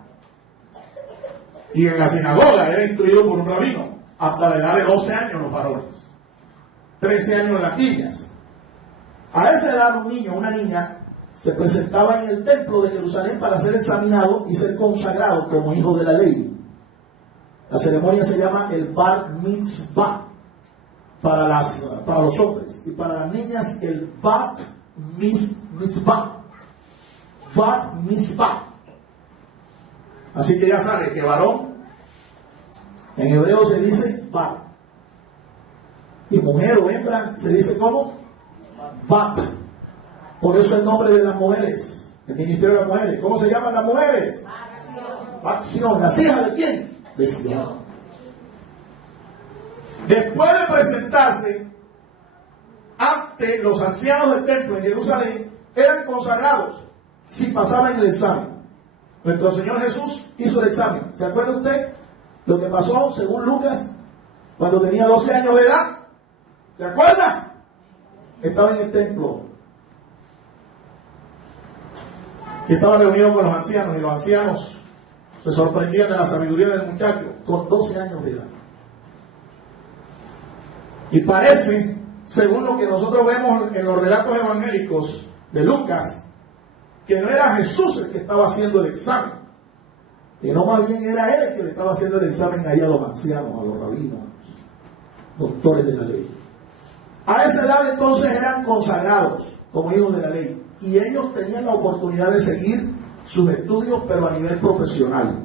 y en la sinagoga era instruido por un rabino, hasta la edad de 12 años los varones, 13 años las niñas. A esa edad un niño o una niña se presentaba en el templo de Jerusalén para ser examinado y ser consagrado como hijo de la ley. La ceremonia se llama el Bar Mitzvah para los hombres, y para las niñas el Bat Mitzvah. Bat Mitzvah. Así que ya sabe que varón en hebreo se dice Bat, y mujer o hembra se dice ¿cómo? Bat. Por eso el nombre de las mujeres, el ministerio de las mujeres. ¿Cómo se llaman las mujeres? Acción. ¿Las hijas de quién? De Sion. Después de presentarse ante los ancianos del templo en Jerusalén, eran consagrados. si pasaba en el examen. Nuestro Señor Jesús hizo el examen. ¿Se acuerda usted lo que pasó según Lucas cuando tenía 12 años de edad? ¿Se acuerda? Estaba en el templo y estaba reunido con los ancianos, y los ancianos se sorprendían de la sabiduría del muchacho con 12 años de edad. Y parece, según lo que nosotros vemos en los relatos evangélicos de Lucas, que no era Jesús el que estaba haciendo el examen, que no, más bien era él el que le estaba haciendo el examen ahí a los ancianos, a los rabinos, doctores de la ley. A esa edad entonces eran consagrados como hijos de la ley, y ellos tenían la oportunidad de seguir sus estudios, pero a nivel profesional.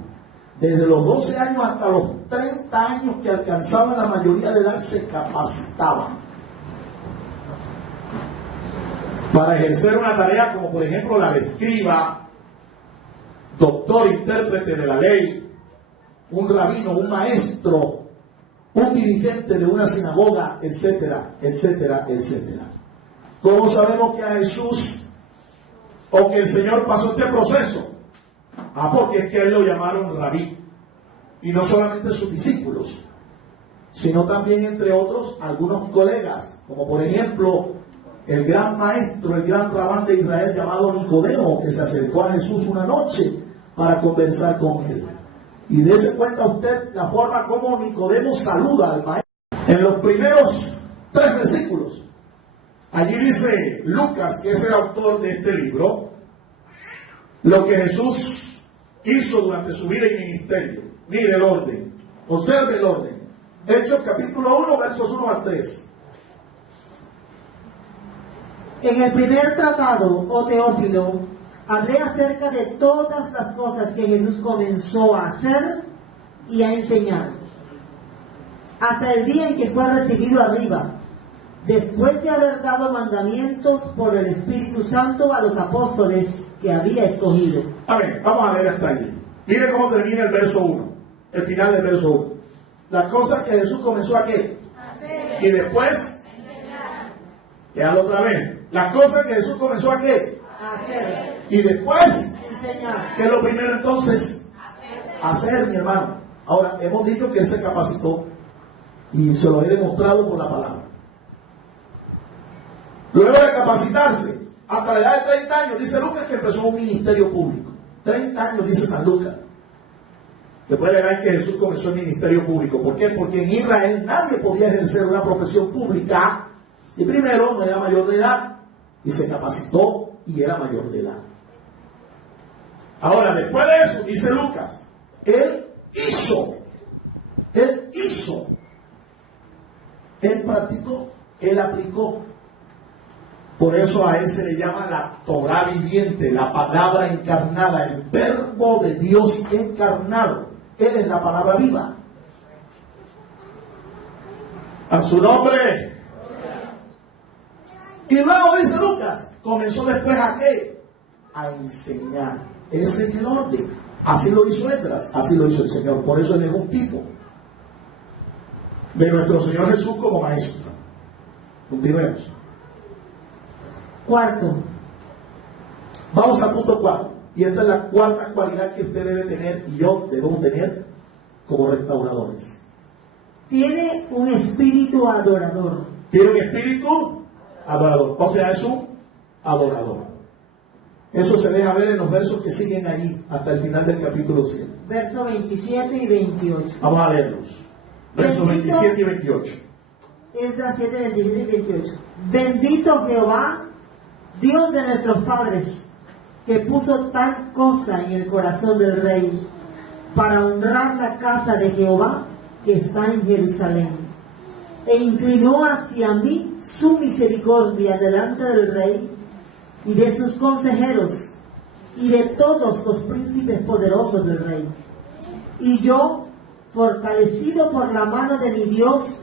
Desde los 12 años hasta los 30 años que alcanzaban la mayoría de edad, se capacitaban para ejercer una tarea como por ejemplo la de escriba, doctor, intérprete de la ley, un rabino, un maestro, un dirigente de una sinagoga, etcétera, etcétera, etcétera. ¿Cómo sabemos que a Jesús o que el Señor pasó este proceso? Porque es que a él lo llamaron rabí, y no solamente sus discípulos, sino también, entre otros, algunos colegas, como por ejemplo el gran maestro, el gran rabán de Israel llamado Nicodemo, que se acercó a Jesús una noche para conversar con él. Y dése cuenta usted la forma como Nicodemo saluda al maestro. En los primeros 3 versículos, allí dice Lucas, que es el autor de este libro, lo que Jesús hizo durante su vida y ministerio. Mire el orden, observe el orden. Hechos capítulo 1, versos 1 al 3. En el primer tratado, oh Teófilo, hablé acerca de todas las cosas que Jesús comenzó a hacer y a enseñar, hasta el día en que fue recibido arriba, después de haber dado mandamientos por el Espíritu Santo a los apóstoles que había escogido. Amén. Vamos a leer hasta ahí. Mire cómo termina el verso 1, el final del verso 1. Las cosas que Jesús comenzó a ¿qué? Hacer. Y después enseñar. Léalo otra vez. Las cosas que Jesús comenzó a ¿qué? Hacer. Y después enseñar. ¿Qué es lo primero entonces? Hacer, mi hermano. Ahora, hemos dicho que él se capacitó y se lo he demostrado por la palabra. Luego de capacitarse, hasta la edad de 30 años, dice Lucas que empezó un ministerio público. 30 años, dice San Lucas, que fue la edad en que Jesús comenzó el ministerio público. ¿Por qué? Porque en Israel nadie podía ejercer una profesión pública si primero no era mayor de edad, y se capacitó y era mayor de edad. Ahora, después de eso, dice Lucas, él practicó, él aplicó. Por eso a él se le llama la Torá viviente, la palabra encarnada, el verbo de Dios encarnado. Él es la palabra viva. A su nombre. Y luego dice Lucas, comenzó después ¿a qué? A enseñar. Ese es el orden. Así lo hizo Esdras, así lo hizo el Señor. Por eso él es un tipo de nuestro Señor Jesús como maestro. Continuemos. Cuarto. Vamos al punto 4. Y esta es la cuarta cualidad que usted debe tener y yo debemos tener como restauradores. Tiene un espíritu adorador. Tiene un espíritu adorador. O sea, es un adorador. Eso se deja ver en los versos que siguen ahí hasta el final del capítulo 7. Versos 27 y 28. Vamos a leerlos. Versos 27 y 28. Esdras 7, 27 y 28. Bendito Jehová, Dios de nuestros padres, que puso tal cosa en el corazón del rey, para honrar la casa de Jehová que está en Jerusalén, e inclinó hacia mí su misericordia delante del rey y de sus consejeros y de todos los príncipes poderosos del rey. Y yo, fortalecido por la mano de mi Dios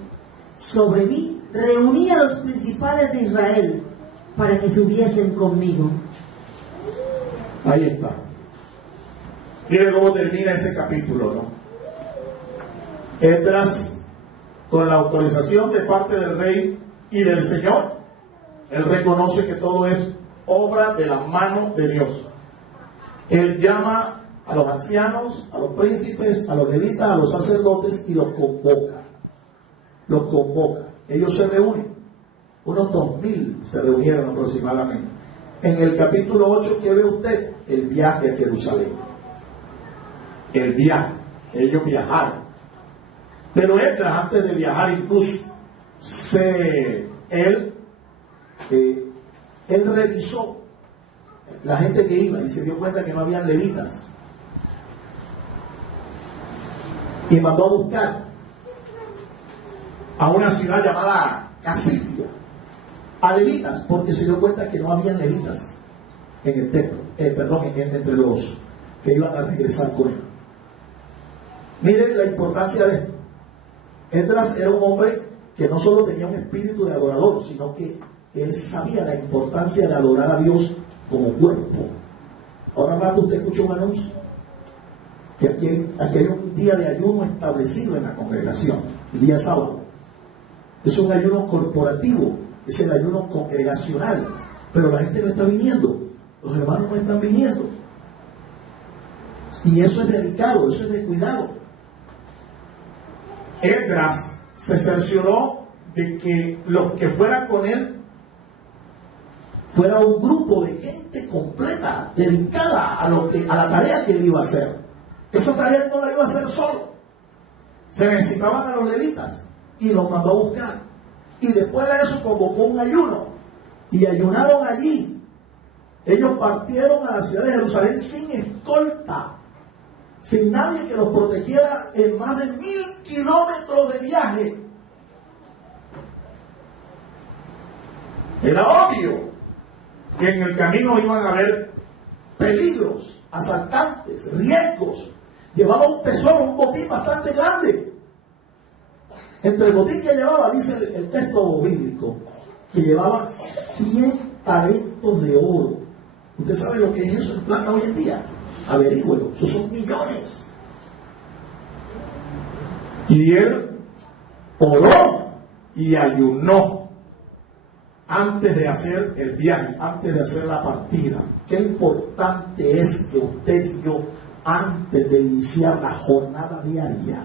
sobre mí, reuní a los principales de Israel para que subiesen conmigo. Ahí está. Miren cómo termina ese capítulo, ¿no? Esdras, con la autorización de parte del rey y del Señor, él reconoce que todo es obra de la mano de Dios. Él llama a los ancianos, a los príncipes, a los levitas, a los sacerdotes y los convoca. Los convoca. Ellos se reúnen. Unos 2000 se reunieron aproximadamente. En el capítulo 8, ¿qué ve usted? El viaje a Jerusalén. El viaje. Ellos viajaron. Pero Esdras, antes de viajar, incluso, él revisó la gente que iba y se dio cuenta que no habían levitas. Y mandó a buscar a una ciudad llamada Casifia a levitas, porque se dio cuenta que no habían levitas en el templo, entre los que iban a regresar con él. Miren la importancia de esto. Esdras era un hombre que no solo tenía un espíritu de adorador, sino que él sabía la importancia de adorar a Dios como cuerpo. Ahora rato usted escucha un anuncio que aquí hay un día de ayuno establecido en la congregación, el día sábado. Es un ayuno corporativo, es el ayuno congregacional, pero la gente no está viniendo, los hermanos no están viniendo. Y eso es delicado, eso es de cuidado. Esdras se cercioró de que los que fueran con él fuera un grupo de gente completa, dedicada a la tarea que él iba a hacer. Esa tarea no la iba a hacer solo. Se necesitaban a los levitas y los mandó a buscar. Y después de eso convocó un ayuno y ayunaron allí. Ellos partieron a la ciudad de Jerusalén sin escolta, sin nadie que los protegiera en más de 1000 kilómetros de viaje. Era obvio que en el camino iban a haber peligros, asaltantes, riesgos. Llevaba un tesoro, un botín bastante grande. Entre el botín que llevaba, dice el texto bíblico, que llevaba 100 talentos de oro. ¿Usted sabe lo que es eso en plata hoy en día? Averígüelo, esos son millones. Y él oró y ayunó antes de hacer el viaje, antes de hacer la partida. Qué importante es que usted y yo, antes de iniciar la jornada diaria,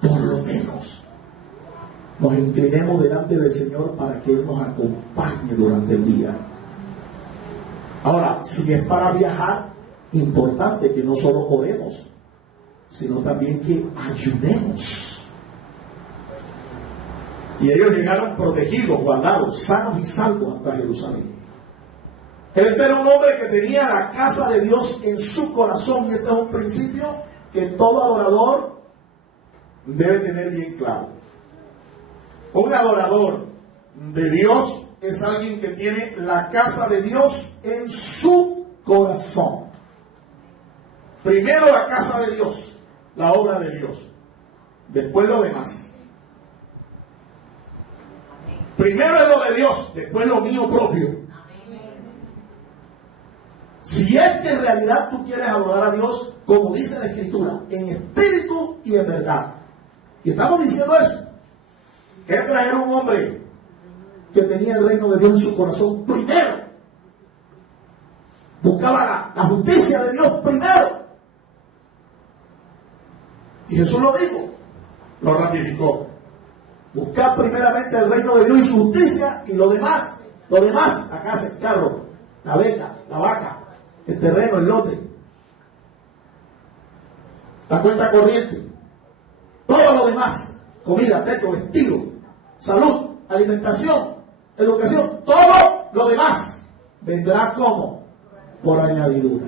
por lo menos nos inclinemos delante del Señor para que Él nos acompañe durante el día. Ahora, si es para viajar, importante que no solo oremos, sino también que ayunemos. Y ellos llegaron protegidos, guardados, sanos y salvos hasta Jerusalén. Este era un hombre que tenía la casa de Dios en su corazón, y este es un principio que todo adorador debe tener bien claro. Un adorador de Dios es alguien que tiene la casa de Dios en su corazón. Primero la casa de Dios, la obra de Dios, después lo demás. Primero es lo de Dios, después lo mío propio. Si es que en realidad tú quieres adorar a Dios, como dice la Escritura, en espíritu y en verdad. Y estamos diciendo eso. Que Esdras era un hombre que tenía el reino de Dios en su corazón primero. Buscaba la justicia de Dios primero. Y Jesús lo dijo, lo ratificó. Buscar primeramente el reino de Dios y su justicia, y lo demás, la casa, el carro, la beca, la vaca, el terreno, el lote, la cuenta corriente, todo lo demás, comida, techo, vestido, salud, alimentación, educación, todo lo demás vendrá como por añadidura.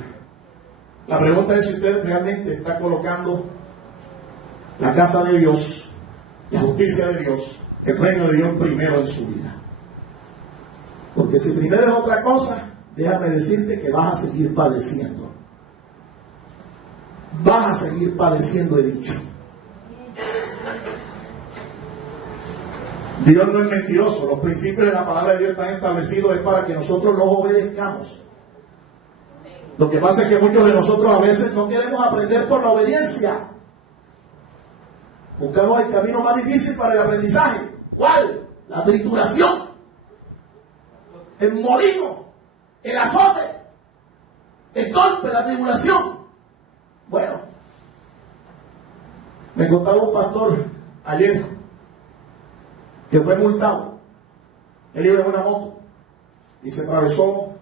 La pregunta es si usted realmente está colocando la casa de Dios, la justicia de Dios, el reino de Dios primero en su vida. Porque si primero es otra cosa, déjame decirte que vas a seguir padeciendo. Vas a seguir padeciendo, he dicho. Dios no es mentiroso. Los principios de la palabra de Dios están establecidos es para que nosotros los obedezcamos. Lo que pasa es que muchos de nosotros a veces no queremos aprender por la obediencia. Buscamos el camino más difícil para el aprendizaje. ¿Cuál? La trituración, el molino, el azote, el golpe, la tribulación. Bueno, me contaba un pastor ayer que fue multado. Él iba en una moto y se atravesó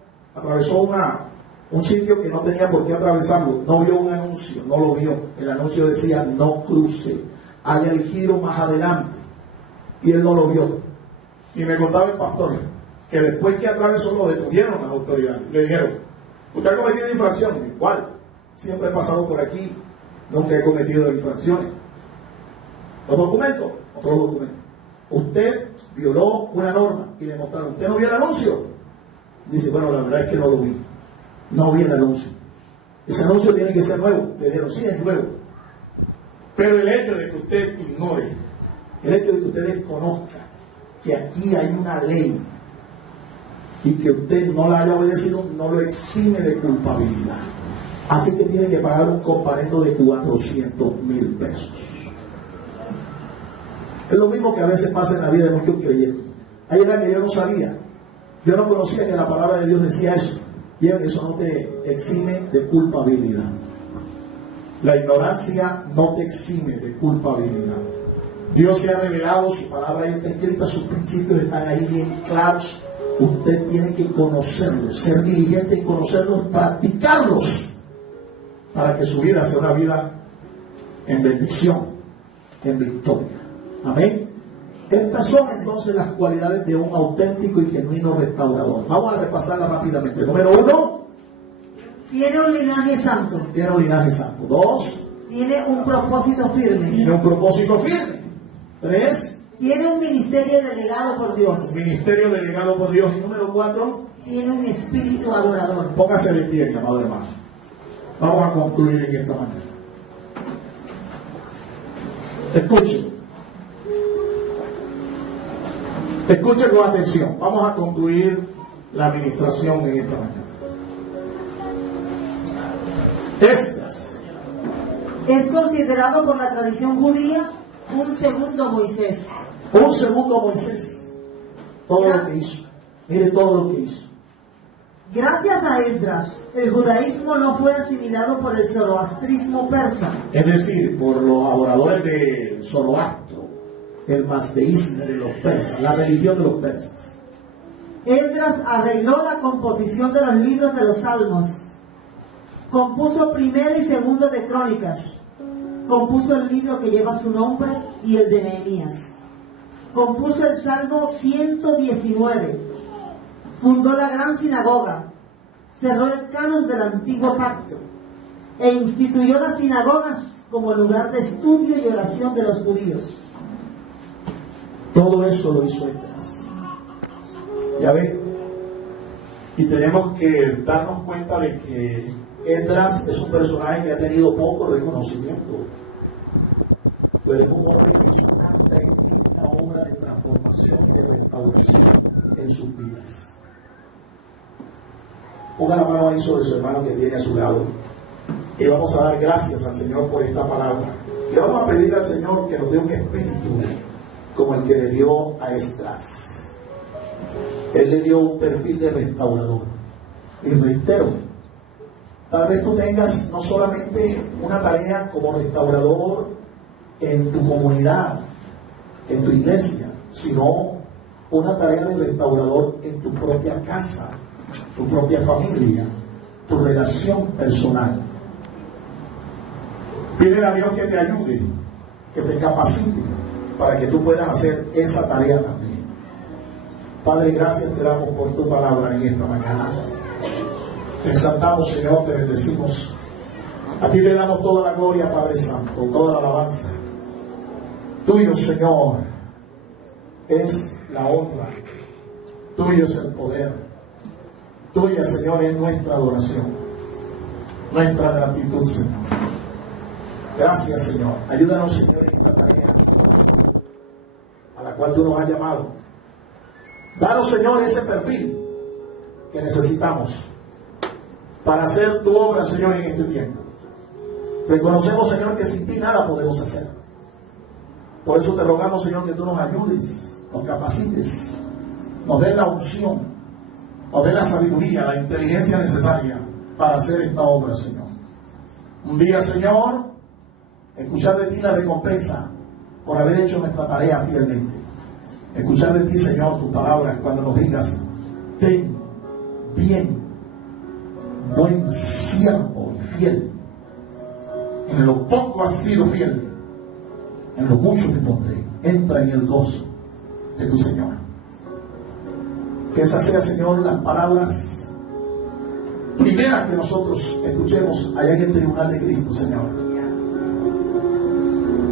un sitio que no tenía por qué atravesarlo. No vio un anuncio, no lo vio. El anuncio decía: no cruce, haga el giro más adelante. Y él no lo vio. Y me contaba el pastor que después que atravesó lo detuvieron las autoridades. Le dijeron: usted ha cometido infracciones. ¿Cuál? Siempre he pasado por aquí, nunca he cometido infracciones. Los documentos, otros documentos. Usted violó una norma y le mostraron: ¿usted no vio el anuncio? Dice: bueno, la verdad es que no lo vi. No vi el anuncio. Ese anuncio tiene que ser nuevo. Le dijeron: sí, es nuevo. Pero el hecho de que usted ignore, el hecho de que usted desconozca que aquí hay una ley y que usted no la haya obedecido, no lo exime de culpabilidad. Así que tiene que pagar un comparendo de 400,000 pesos. Es lo mismo que a veces pasa en la vida de muchos creyentes. Hay era que yo no sabía. Yo no conocía que la palabra de Dios decía eso. Bien, eso no te exime de culpabilidad. La ignorancia no te exime de culpabilidad. Dios se ha revelado, su palabra está escrita, sus principios están ahí bien claros. Usted tiene que conocerlos, ser diligente en conocerlos, practicarlos, para que su vida sea una vida en bendición, en victoria. Amén. Estas son entonces las cualidades de un auténtico y genuino restaurador. Vamos a repasarlas rápidamente. Número 1, tiene un linaje santo. Tiene un linaje santo. 2, tiene un propósito firme. Tiene un propósito firme. 3, tiene un ministerio delegado por Dios. Un ministerio delegado por Dios. Y número 4, tiene un espíritu adorador. Póngase de pie, mi amado hermano. Vamos a concluir en esta manera. Escuchen. Escuchen con atención. Vamos a concluir la administración en esta mañana. Esdras es considerado por la tradición judía un segundo Moisés. Un segundo Moisés. Todo lo que hizo. Mire todo lo que hizo. Gracias a Esdras, el judaísmo no fue asimilado por el zoroastrismo persa. Es decir, por los adoradores de Zoroastro, el mazdeísmo de los persas, la religión de los persas. Esdras arregló la composición de los libros de los salmos. Compuso primero y segundo de Crónicas. Compuso el libro que lleva su nombre y el de Nehemías. Compuso el Salmo 119. Fundó la gran sinagoga. Cerró el canon del antiguo pacto. E instituyó las sinagogas como lugar de estudio y oración de los judíos. Todo eso lo hizo Esdras. Ya ven. Y tenemos que darnos cuenta de que Esdras es un personaje que ha tenido poco reconocimiento, pero es un hombre que hizo una tremenda obra de transformación y de restauración en sus vidas. Ponga la mano ahí sobre su hermano que tiene a su lado y vamos a dar gracias al Señor por esta palabra. Y vamos a pedir al Señor que nos dé un espíritu como el que le dio a Esdras. Él le dio un perfil de restaurador. Y reitero, tal vez tú tengas no solamente una tarea como restaurador en tu comunidad, en tu iglesia, sino una tarea de restaurador en tu propia casa, tu propia familia, tu relación personal. Pídele a Dios que te ayude, que te capacite para que tú puedas hacer esa tarea también. Padre, gracias te damos por tu palabra en esta mañana. Te exaltamos, Señor, te bendecimos. A ti le damos toda la gloria, Padre Santo, toda la alabanza. Tuyo, Señor, es la honra. Tuyo es el poder. Tuya, Señor, es nuestra adoración, nuestra gratitud, Señor. Gracias, Señor. Ayúdanos, Señor, en esta tarea a la cual tú nos has llamado. Danos, Señor, ese perfil que necesitamos para hacer tu obra, Señor, en este tiempo. Reconocemos, Señor, que sin ti nada podemos hacer. Por eso te rogamos, Señor, que tú nos ayudes, nos capacites, nos des la unción, nos des la sabiduría, la inteligencia necesaria para hacer esta obra, Señor. Un día, Señor, escuchar de ti la recompensa por haber hecho nuestra tarea fielmente. Escuchar de ti, Señor, tus palabras cuando nos digas: ten bien, buen siervo y fiel. En lo poco has sido fiel, en lo mucho te pondré. Entra en el gozo de tu Señor. Que esas sean, Señor, las palabras primeras que nosotros escuchemos allá en el tribunal de Cristo, Señor.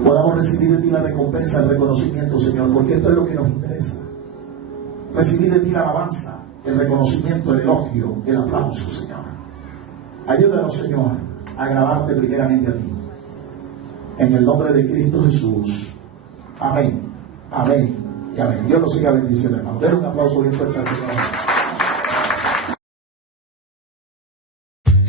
Podamos recibir de ti la recompensa, el reconocimiento, Señor, porque esto es lo que nos interesa. Recibir de ti la alabanza, el reconocimiento, el elogio, el aplauso, Señor. Ayúdanos, Señor, a agradarte primeramente a ti. En el nombre de Cristo Jesús. Amén. Amén y amén. Dios los siga bendiciendo, hermano. Den un aplauso bien fuerte al Señor.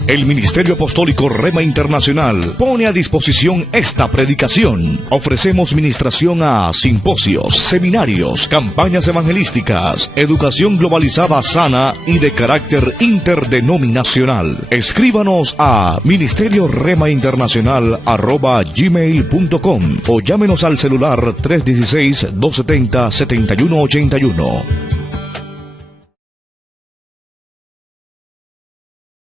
El Ministerio Apostólico Rema Internacional pone a disposición esta predicación. Ofrecemos ministración a simposios, seminarios, campañas evangelísticas, educación globalizada sana y de carácter interdenominacional. Escríbanos a ministerioremainternacional@gmail.com o llámenos al celular 316-270-7181.